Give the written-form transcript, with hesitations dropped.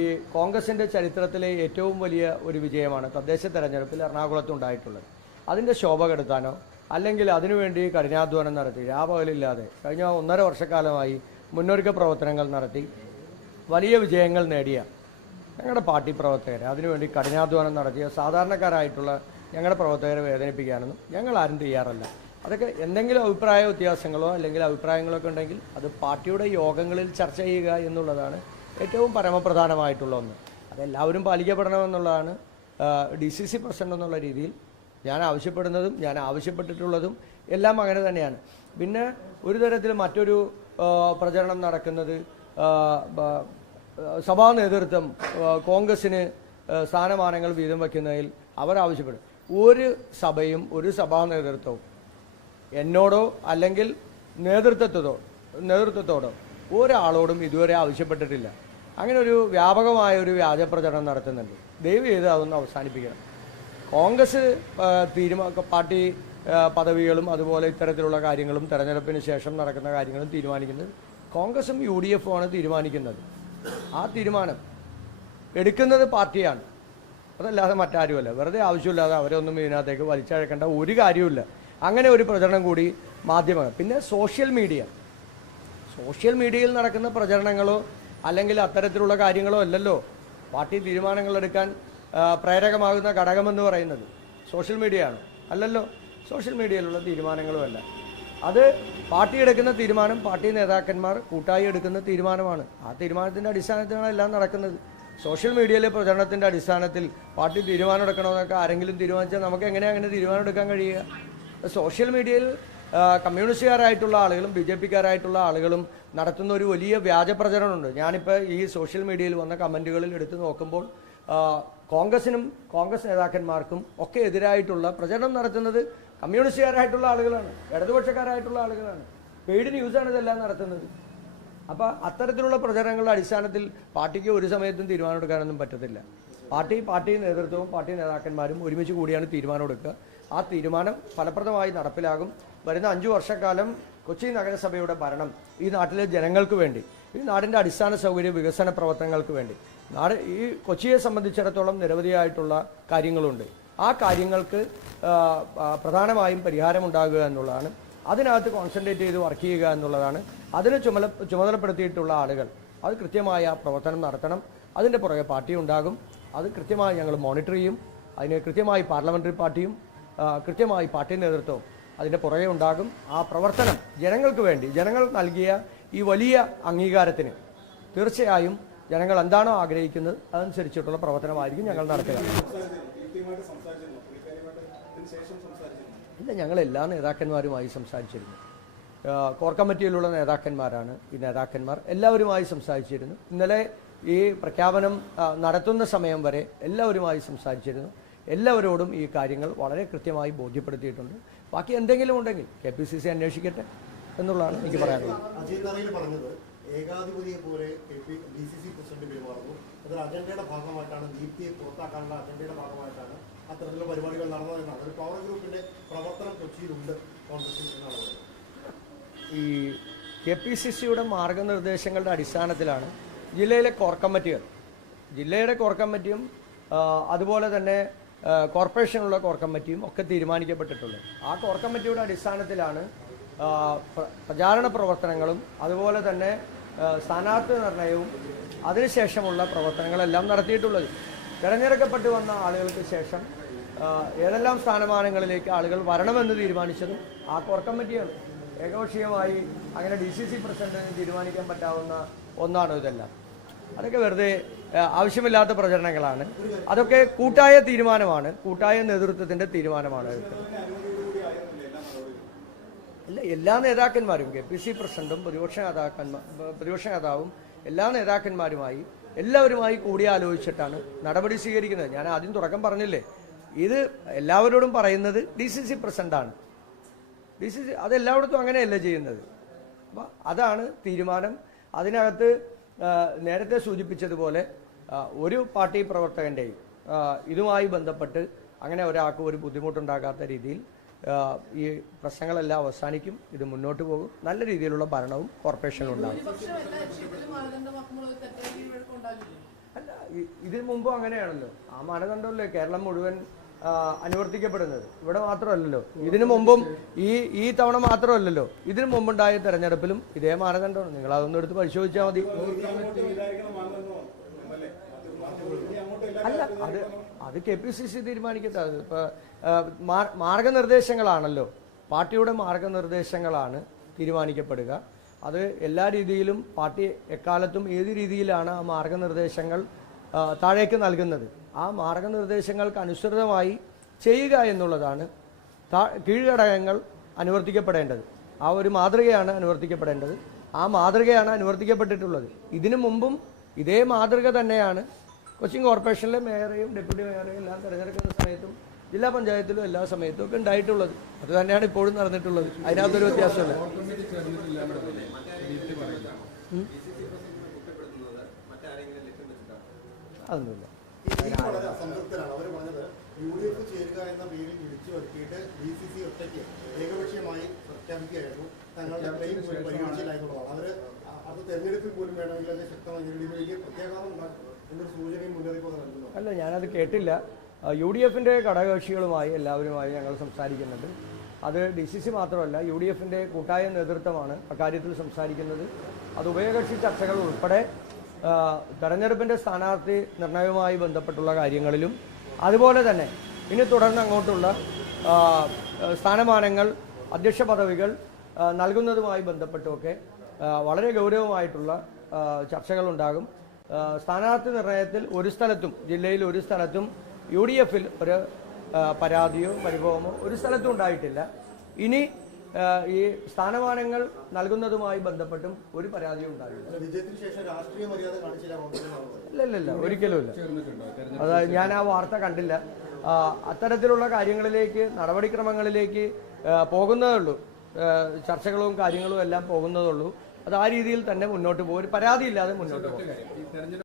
ഈ കോൺഗ്രസിൻ്റെ ചരിത്രത്തിലെ ഏറ്റവും വലിയ ഒരു വിജയമാണ് തദ്ദേശ തെരഞ്ഞെടുപ്പിൽ എറണാകുളത്തുണ്ടായിട്ടുള്ളത്. അതിൻ്റെ ശോഭ കെടുത്താനോ അല്ലെങ്കിൽ അതിനുവേണ്ടി കഠിനാധ്വാനം നടത്തി രാപകലില്ലാതെ കഴിഞ്ഞ 1.5 വർഷക്കാലമായി മുന്നൊരുക്ക പ്രവർത്തനങ്ങൾ നടത്തി വലിയ വിജയങ്ങൾ നേടിയ ഞങ്ങളുടെ പാർട്ടി പ്രവർത്തകരെ അതിനുവേണ്ടി കഠിനാധ്വാനം നടത്തിയ സാധാരണക്കാരായിട്ടുള്ള ഞങ്ങളുടെ പ്രവർത്തകരെ വേദനിപ്പിക്കാനൊന്നും ഞങ്ങൾ ആരും തയ്യാറല്ല. അതൊക്കെ എന്തെങ്കിലും അഭിപ്രായ വ്യത്യാസങ്ങളോ അല്ലെങ്കിൽ അഭിപ്രായങ്ങളൊക്കെ ഉണ്ടെങ്കിൽ അത് പാർട്ടിയുടെ യോഗങ്ങളിൽ ചർച്ച ചെയ്യുക എന്നുള്ളതാണ് ഏറ്റവും പരമപ്രധാനമായിട്ടുള്ള ഒന്ന്. അതെല്ലാവരും പാലിക്കപ്പെടണമെന്നുള്ളതാണ് DCC പ്രസിഡന്റ് എന്നുള്ള രീതിയിൽ ഞാൻ ആവശ്യപ്പെടുന്നതും ഞാൻ ആവശ്യപ്പെട്ടിട്ടുള്ളതും എല്ലാം അങ്ങനെ തന്നെയാണ്. പിന്നെ ഒരു തരത്തിൽ മറ്റൊരു പ്രചരണം നടക്കുന്നത് സഭാ നേതൃത്വം കോൺഗ്രസിന് സ്ഥാനമാനങ്ങൾ വീതം വയ്ക്കുന്നതിൽ അവർ ആവശ്യപ്പെടും. ഒരു സഭയും ഒരു സഭാ നേതൃത്വവും എന്നോടോ അല്ലെങ്കിൽ നേതൃത്വത്തോടോ ഒരാളോടും ഇതുവരെ ആവശ്യപ്പെട്ടിട്ടില്ല. അങ്ങനെ ഒരു വ്യാപകമായ ഒരു വ്യാജ പ്രചരണം നടത്തുന്നുണ്ട്. ദയവ് ചെയ്ത് അതൊന്ന് അവസാനിപ്പിക്കണം. കോൺഗ്രസ് പാർട്ടി പദവികളും അതുപോലെ ഇത്തരത്തിലുള്ള കാര്യങ്ങളും തെരഞ്ഞെടുപ്പിന് ശേഷം നടക്കുന്ന കാര്യങ്ങളും തീരുമാനിക്കുന്നത് കോൺഗ്രസും UDF ആണ് തീരുമാനിക്കുന്നത്. ആ തീരുമാനം എടുക്കുന്നത് പാർട്ടിയാണ്, അതല്ലാതെ മറ്റാരുമല്ല. വെറുതെ ആവശ്യമില്ലാതെ അവരൊന്നും ഇതിനകത്തേക്ക് വലിച്ചഴക്കേണ്ട ഒരു കാര്യമില്ല. അങ്ങനെ ഒരു പ്രചരണം കൂടി മാധ്യമങ്ങൾ പിന്നെ സോഷ്യൽ മീഡിയയിൽ നടക്കുന്ന പ്രചരണങ്ങളോ അല്ലെങ്കിൽ അത്തരത്തിലുള്ള കാര്യങ്ങളോ അല്ലല്ലോ പാർട്ടി തീരുമാനങ്ങളെടുക്കാൻ പ്രേരകമാകുന്ന ഘടകമെന്ന് പറയുന്നത്. സോഷ്യൽ മീഡിയയാണ് അല്ലല്ലോ. സോഷ്യൽ മീഡിയയിലുള്ള തീരുമാനങ്ങളുമല്ല. അത് പാർട്ടി എടുക്കുന്ന തീരുമാനം പാർട്ടി നേതാക്കന്മാർ കൂട്ടായി എടുക്കുന്ന തീരുമാനമാണ്. ആ തീരുമാനത്തിൻ്റെ അടിസ്ഥാനത്തിലാണ് എല്ലാം നടക്കുന്നത്. സോഷ്യൽ മീഡിയയിലെ പ്രചരണത്തിൻ്റെ അടിസ്ഥാനത്തിൽ പാർട്ടി തീരുമാനം എടുക്കണമെന്നൊക്കെ ആരെങ്കിലും തീരുമാനിച്ചാൽ നമുക്ക് എങ്ങനെയാണ് അങ്ങനെ തീരുമാനം എടുക്കാൻ കഴിയുക? സോഷ്യൽ മീഡിയയിൽ കമ്മ്യൂണിസ്റ്റുകാരായിട്ടുള്ള ആളുകളും BJPക്കാരായിട്ടുള്ള ആളുകളും നടത്തുന്ന ഒരു വലിയ വ്യാജ പ്രചരണമുണ്ട്. ഞാനിപ്പോൾ ഈ സോഷ്യൽ മീഡിയയിൽ വന്ന കമൻറ്റുകളിൽ എടുത്തു നോക്കുമ്പോൾ കോൺഗ്രസിനും കോൺഗ്രസ് നേതാക്കന്മാർക്കും ഒക്കെ എതിരായിട്ടുള്ള പ്രചരണം നടത്തുന്നത് കമ്മ്യൂണിസ്റ്റുകാരായിട്ടുള്ള ആളുകളാണ്, ഇടതുപക്ഷക്കാരായിട്ടുള്ള ആളുകളാണ്. പെയ്ഡ് ന്യൂസാണ് ഇതെല്ലാം നടത്തുന്നത്. അപ്പോൾ അത്തരത്തിലുള്ള പ്രചരണങ്ങളുടെ അടിസ്ഥാനത്തിൽ പാർട്ടിക്ക് ഒരു സമയത്തും തീരുമാനമെടുക്കാനൊന്നും പറ്റത്തില്ല. പാർട്ടി നേതൃത്വവും പാർട്ടി നേതാക്കന്മാരും ഒരുമിച്ച് കൂടിയാണ് തീരുമാനമെടുക്കുക. ആ തീരുമാനം ഫലപ്രദമായി നടപ്പിലാകും. വരുന്ന 5 വർഷക്കാലം കൊച്ചി നഗരസഭയുടെ ഭരണം ഈ നാട്ടിലെ ജനങ്ങൾക്ക് വേണ്ടി, ഈ നാടിൻ്റെ അടിസ്ഥാന സൗകര്യ വികസന പ്രവർത്തനങ്ങൾക്ക് വേണ്ടി, ഈ കൊച്ചിയെ സംബന്ധിച്ചിടത്തോളം നിരവധിയായിട്ടുള്ള കാര്യങ്ങളുണ്ട്. ആ കാര്യങ്ങൾക്ക് പ്രധാനമായും പരിഹാരമുണ്ടാകുക എന്നുള്ളതാണ്. അതിനകത്ത് കോൺസെൻട്രേറ്റ് ചെയ്ത് വർക്ക് ചെയ്യുക എന്നുള്ളതാണ്. അതിന് ചുമതലപ്പെടുത്തിയിട്ടുള്ള ആളുകൾ അത് കൃത്യമായ പ്രവർത്തനം നടത്തണം. അതിൻ്റെ പുറകെ പാർട്ടി ഉണ്ടാകും. അത് കൃത്യമായി ഞങ്ങൾ മോണിറ്റർ ചെയ്യും. അതിന് കൃത്യമായി പാർലമെൻ്ററി പാർട്ടിയും കൃത്യമായി പാർട്ടി നേതൃത്വവും അതിൻ്റെ പുറകെ ഉണ്ടാകും. ആ പ്രവർത്തനം ജനങ്ങൾക്ക് വേണ്ടി, ജനങ്ങൾ നൽകിയ ഈ വലിയ അംഗീകാരത്തിന് തീർച്ചയായും ജനങ്ങൾ എന്താണോ ആഗ്രഹിക്കുന്നത് അതനുസരിച്ചിട്ടുള്ള പ്രവർത്തനമായിരിക്കും ഞങ്ങൾ നടത്തുക. ഇല്ല, ഞങ്ങൾ എല്ലാ നേതാക്കന്മാരുമായി സംസാരിച്ചിരുന്നു. കോർ കമ്മിറ്റിയിലുള്ള നേതാക്കന്മാരാണ് ഈ നേതാക്കന്മാർ. എല്ലാവരുമായി സംസാരിച്ചിരുന്നു. ഇന്നലെ ഈ പ്രഖ്യാപനം നടത്തുന്ന സമയം വരെ എല്ലാവരുമായി സംസാരിച്ചിരുന്നു. എല്ലാവരോടും ഈ കാര്യങ്ങൾ വളരെ കൃത്യമായി ബോധ്യപ്പെടുത്തിയിട്ടുണ്ട്. ബാക്കി എന്തെങ്കിലും ഉണ്ടെങ്കിൽ KPCC അന്വേഷിക്കട്ടെ എന്നുള്ളതാണ് എനിക്ക് പറയാനുള്ളത്. ഏകാധിപതിയെ പോലെ DCC പ്രസിഡന്റ് പെരുമാറുന്നു. അതൊരു അജണ്ടയുടെ ഭാഗമായിട്ടാണ്, ദീപ്തിയെ പുറത്താക്കാനുള്ള അജണ്ടയുടെ ഭാഗമായിട്ടാണ് അത്തരത്തിലുള്ള പരിപാടികൾ നടന്നതെന്നാണ്. ഒരു പവർ ഗ്രൂപ്പിന്റെ പ്രവർത്തനം കൊച്ചിയിലുണ്ട് കോൺഗ്രസിൽ എന്നാണ്. ഈ KPCCയുടെ മാർഗനിർദ്ദേശങ്ങളുടെ അടിസ്ഥാനത്തിലാണ് ജില്ലയിലെ കോർ കമ്മിറ്റിയും അതുപോലെ തന്നെ കോർപ്പറേഷനുള്ള കോർ കമ്മിറ്റിയും ഒക്കെ തീരുമാനിക്കപ്പെട്ടിട്ടുള്ളത്. ആ കോർ കമ്മിറ്റിയുടെ അടിസ്ഥാനത്തിലാണ് പ്രചാരണ പ്രവർത്തനങ്ങളും അതുപോലെ തന്നെ സ്ഥാനാർത്ഥി നിർണയവും അതിനുശേഷമുള്ള പ്രവർത്തനങ്ങളെല്ലാം നടത്തിയിട്ടുള്ളത്. തിരഞ്ഞെടുക്കപ്പെട്ടു വന്ന ആളുകൾക്ക് ശേഷം ഏതെല്ലാം സ്ഥാനമാനങ്ങളിലേക്ക് ആളുകൾ വരണമെന്ന് തീരുമാനിച്ചതും ആ കോർ കമ്മിറ്റിയാണ്. ഏകപക്ഷീയമായി അങ്ങനെ DCC പ്രസിഡന്റിന് തീരുമാനിക്കാൻ പറ്റാവുന്ന ഒന്നാണ് ഇതെല്ലാം. അതൊക്കെ വെറുതെ ആവശ്യമില്ലാത്ത പ്രചരണങ്ങളാണ്. അതൊക്കെ കൂട്ടായ തീരുമാനമാണ്, കൂട്ടായ നേതൃത്വത്തിൻ്റെ തീരുമാനമാണ്. അല്ല, എല്ലാ നേതാക്കന്മാരും KPCC പ്രസിഡന്റും പ്രതിപക്ഷ നേതാവും എല്ലാ നേതാക്കന്മാരുമായി എല്ലാവരുമായി കൂടിയാലോചിച്ചിട്ടാണ് നടപടി സ്വീകരിക്കുന്നത്. ഞാൻ ആദ്യം തുടക്കം പറഞ്ഞില്ലേ, ഇത് എല്ലാവരോടും പറയുന്നത് DCC പ്രസിഡന്റാണ്. DCC അതെല്ലായിടത്തും അങ്ങനെയല്ല ചെയ്യുന്നത്. അപ്പം അതാണ് തീരുമാനം. അതിനകത്ത് നേരത്തെ സൂചിപ്പിച്ചതുപോലെ ഒരു പാർട്ടി പ്രവർത്തകൻ്റെയും ഇതുമായി ബന്ധപ്പെട്ട് അങ്ങനെ ഒരാൾക്ക് ഒരു ബുദ്ധിമുട്ടുണ്ടാകാത്ത രീതിയിൽ ഈ പ്രശ്നങ്ങളെല്ലാം അവസാനിക്കും. ഇത് മുന്നോട്ട് പോകും. നല്ല രീതിയിലുള്ള ഭരണവും കോർപ്പറേഷനിലും ഉണ്ടാകും. അല്ല, ഇതിനു മുമ്പും അങ്ങനെയാണല്ലോ. ആ മാനദണ്ഡമല്ലേ കേരളം മുഴുവൻ അനുവർത്തിക്കപ്പെടുന്നത്. ഇവിടെ മാത്രമല്ലല്ലോ, ഇതിനു മുമ്പും ഈ തവണ മാത്രമല്ലല്ലോ, ഇതിനു മുമ്പുണ്ടായ തെരഞ്ഞെടുപ്പിലും ഇതേ മാനദണ്ഡമാണ്. നിങ്ങൾ അതൊന്നും എടുത്ത് പരിശോധിച്ചാൽ മതി. അല്ല, അത് KPCC തീരുമാനിക്കട്ടെ. അത് ഇപ്പൊ മാർഗനിർദ്ദേശങ്ങളാണല്ലോ, പാർട്ടിയുടെ മാർഗനിർദ്ദേശങ്ങളാണ് തീരുമാനിക്കപ്പെടുക. അത് എല്ലാ രീതിയിലും പാർട്ടി എക്കാലത്തും ഏത് രീതിയിലാണ് ആ മാർഗനിർദ്ദേശങ്ങൾ താഴേക്ക് നൽകുന്നത്, ആ മാർഗനിർദ്ദേശങ്ങൾക്ക് അനുസൃതമായി ചെയ്യുക എന്നുള്ളതാണ് കീഴ്ഘടകങ്ങൾ അനുവർത്തിക്കപ്പെടേണ്ടത്. ആ ഒരു മാതൃകയാണ് അനുവർത്തിക്കപ്പെടേണ്ടത്. ആ മാതൃകയാണ് അനുവർത്തിക്കപ്പെട്ടിട്ടുള്ളത്. ഇതിനു മുമ്പും ഇതേ മാതൃക തന്നെയാണ് കൊച്ചിൻ കോർപ്പറേഷനിലെ മേയറെയും ഡെപ്യൂട്ടി മേയറെയും എല്ലാം തിരഞ്ഞെടുക്കുന്ന സമയത്തും ജില്ലാ പഞ്ചായത്തിലും എല്ലാ സമയത്തും ഒക്കെ ഉണ്ടായിട്ടുള്ളത്. അത് തന്നെയാണ് ഇപ്പോഴും നടന്നിട്ടുള്ളത്. അതിനകത്തൊരു വ്യത്യാസമില്ല. അതൊന്നുമില്ല. വളരെ അസംതൃപ്തരാണ്. അവർ പറഞ്ഞത് UDF ചേരുക എന്ന പേരിൽ വിളിച്ചു വരുത്തിയിട്ട് DCC ഒറ്റയ്ക്ക് ഏകപക്ഷീയമായി പ്രഖ്യാപിക്കുകയായിരുന്നു. തങ്ങളുടെ ക്ലെയിം പരിഗണിച്ചില്ല എന്നുള്ളതാണ്. അവർ അത് തെരഞ്ഞെടുപ്പിൽ പോലും വേണമെങ്കിൽ അത് ശക്തമായി നേരിടുന്ന വലിയ പ്രത്യാഘാതം ഉണ്ടാക്കും എന്നൊരു സൂചനയും മുന്നറിയിപ്പൊക്കെ നൽകുന്നു. അല്ല, ഞാനത് കേട്ടില്ല. UDFന്റെ ഘടകകക്ഷികളുമായി എല്ലാവരുമായി ഞങ്ങൾ സംസാരിക്കുന്നുണ്ട്. അത് DCC മാത്രമല്ല, UDFന്റെ കൂട്ടായ നേതൃത്വമാണ് അക്കാര്യത്തിൽ സംസാരിക്കുന്നത്. അത് ഉഭയകക്ഷി ചർച്ചകൾ ഉൾപ്പെടെ തെരഞ്ഞെടുപ്പിൻ്റെ സ്ഥാനാർത്ഥി നിർണയവുമായി ബന്ധപ്പെട്ടുള്ള കാര്യങ്ങളിലും അതുപോലെ തന്നെ ഇനി തുടർന്ന് അങ്ങോട്ടുള്ള സ്ഥാനമാനങ്ങൾ, അധ്യക്ഷ പദവികൾ നൽകുന്നതുമായി ബന്ധപ്പെട്ടുമൊക്കെ വളരെ ഗൗരവമായിട്ടുള്ള ചർച്ചകളുണ്ടാകും. സ്ഥാനാർത്ഥി നിർണയത്തിൽ ഒരു സ്ഥലത്തും, ജില്ലയിൽ ഒരു സ്ഥലത്തും UDFൽ ഒരു പരാതിയോ പരിഭവമോ ഒരു സ്ഥലത്തും ഉണ്ടായിട്ടില്ല. ഇനി ഈ സ്ഥാനമാനങ്ങൾ നൽകുന്നതുമായി ബന്ധപ്പെട്ടും ഒരു പരാതിയും ഉണ്ടാകില്ല. ഇല്ല, ഒരിക്കലും ഇല്ല. അതായത് ഞാൻ ആ വാർത്ത കണ്ടില്ല. അത്തരത്തിലുള്ള കാര്യങ്ങളിലേക്ക്, നടപടിക്രമങ്ങളിലേക്ക് പോകുന്നതേ ഉള്ളൂ. ചർച്ചകളും കാര്യങ്ങളും എല്ലാം പോകുന്നതേ ഉള്ളൂ. അത് ആ രീതിയിൽ തന്നെ മുന്നോട്ട് പോകും. ഒരു പരാതിയില്ലാതെ മുന്നോട്ട് പോകും.